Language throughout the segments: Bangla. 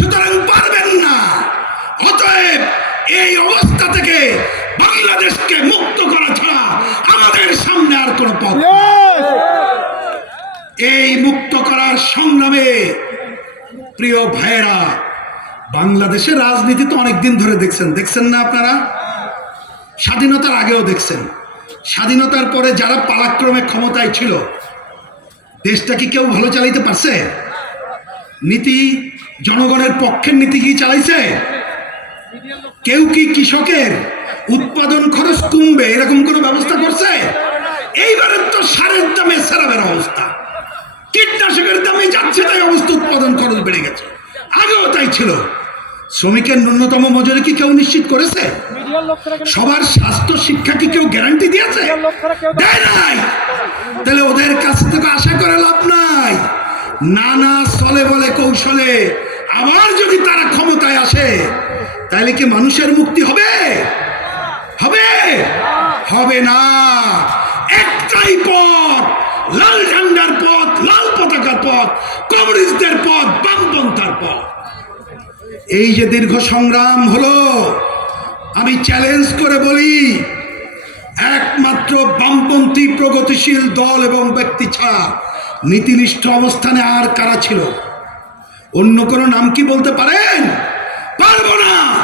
সুতরাং পারবেন না। অতএব এই অবস্থা থেকে বাংলাদেশকে মুক্ত করা ছাড়া আমাদের সামনে আর কোনো পথ এই মুক্ত করার সংগ্রামে প্রিয় ভাইয়েরা, বাংলাদেশের রাজনীতি তো অনেকদিন ধরে দেখছেন। দেখছেন না আপনারা? স্বাধীনতার আগেও দেখছেন। স্বাধীনতার পরে যারা পালাক্রমে ক্ষমতায় ছিল, দেশটা কি কেউ ভালো চালাইতে পারছে? নীতি জনগণের পক্ষের নীতি কি চালাইছে? কেউ কি কৃষকের উৎপাদন খরচ কমবে? এরকম কোনো ব্যবস্থা করছে? এইবারের তো সারের দামে সেরাবের অবস্থা। কীটনাশকের দামে যাচ্ছে তাই অবস্থা, উৎপাদন খরচ বেড়ে গেছে। আগেও তাই ছিল। শ্রমিকের ন্যূনতম মজুরি কি কেউ নিশ্চিত করেছে? সবার স্বাস্থ্য শিক্ষা কি কেউ গ্যারান্টি দিয়েছে? দেয় নাই। তাহলে ওদের কাছ থেকে আশা করে লাভ নাই। নানা চলে বলে কৌশলে, আবার যদি তারা ক্ষমতায় আসে, তাহলে কি মানুষের মুক্তি হবে? হবে। হবে না। একটাই পথ, লাল ঝান্ডার পথ, লাল পতাকার পথ, কমিউনিস্টদের পথ, বামপন্থার পথ। এই যে দীর্ঘ সংগ্রাম হলো, আমি চ্যালেঞ্জ করে বলি, একমাত্র বামপন্থী প্রগতিশীল দল এবং ব্যক্তি ছাড়া নীতিনিষ্ঠ অবস্থানে আর কারা ছিল? অন্য কোনো নাম কি বলতে পারেন? পারব না!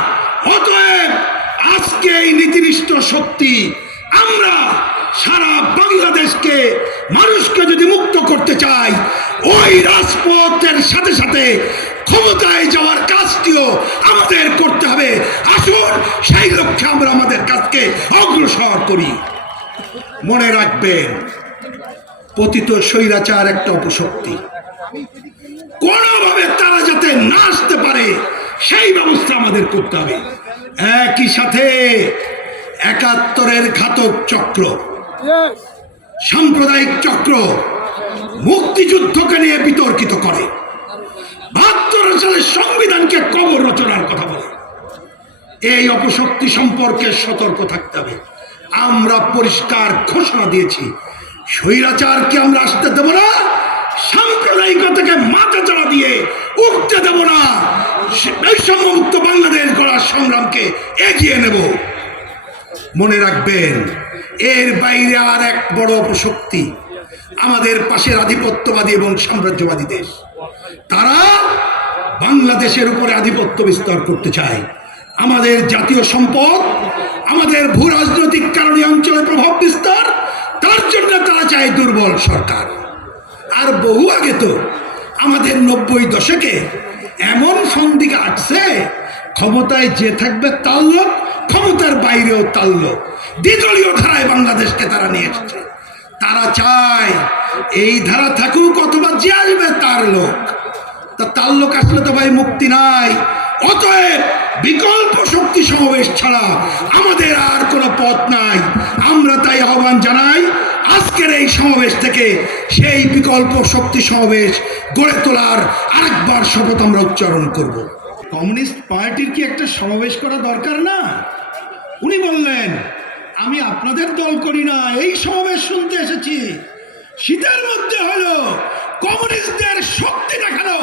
অতএব আজকে এই নীতিনিষ্ঠ শক্তি আমরা সারা বাংলাদেশকে মানুষকে যদি মুক্ত করতে চাই, ওই রাজপথের সাথে সাথে ক্ষমতায় যাওয়ার কাজটিও আমাদের করতে হবে। আসুন, সেই লক্ষ্যে আমরা আমাদের কাজকে অগ্রসর করি। মনে রাখবেন পতিত স্বৈরাচার একটা অপশক্তি কোনোভাবে তারা যাতে না আসতে পারে, সেই ব্যবস্থা আমাদের করতে হবে। একই সাথে একাত্তরের ঘাতক চক্র, সাম্প্রদায়িক চক্র মুক্তিযুদ্ধকে নিয়ে বিতর্কিত করে। বাহাত্তর সালের সংবিধানকে কবর রচনার কথা বলে। এই অপশক্তি সম্পর্কে সতর্ক থাকতে হবে। আমরা পরিষ্কার ঘোষণা দিয়েছি স্বৈরাচারকে আমরা আসতে দেব না, সাম্প্রদায়িকতাকে মাথা দিয়ে উঠতে দেব না বাংলাদেশ সংগ্রামকে এগিয়ে নেব। মনে রাখবেন, এর বাইরে আর এক বড় অপশক্তি আমাদের পাশের আধিপত্যবাদী এবং সাম্রাজ্যবাদী দেশ। তারা বাংলাদেশের উপরে আধিপত্য বিস্তার করতে চায়। আমাদের জাতীয় সম্পদ, আমাদের ভূ রাজনৈতিক কারণে অঞ্চলে প্রভাব বিস্তার তার জন্য তারা চায় দুর্বল সরকার। আর বহু আগে তো আমাদের নব্বই দশকে এমন সন্দিকে আসছে, ক্ষমতায় যে থাকবে তার লোক, ক্ষমতার বাইরেও তার লোক। দ্বিদলীয় ধারায় বাংলাদেশকে তারা নিয়ে এসেছে। তারা চায় এই ধারা থাকুক অথবা যে আসবে তার লোক। তা তার লোক আসলে তো ভাই মুক্তি নাই। অতএব বিকল্প শক্তি সমাবেশ ছাড়া আমাদের আর কোনো পথ নাই। আমরা তাই আহ্বান জানাই সমাবেশ থেকে সেই বিকল্প শক্তি সমাবেশ গড়ে তোলার আরেকবার শপথ আমরা উচ্চারণ করব। কমিউনিস্ট পার্টির কি একটা সমাবেশ করা দরকার না? উনি বললেন, আমি আপনাদের দল করি না, এই সমাবেশ শুনতে এসেছি। শীতের মধ্যে হলো কমিউনিস্টদের শক্তি দেখানো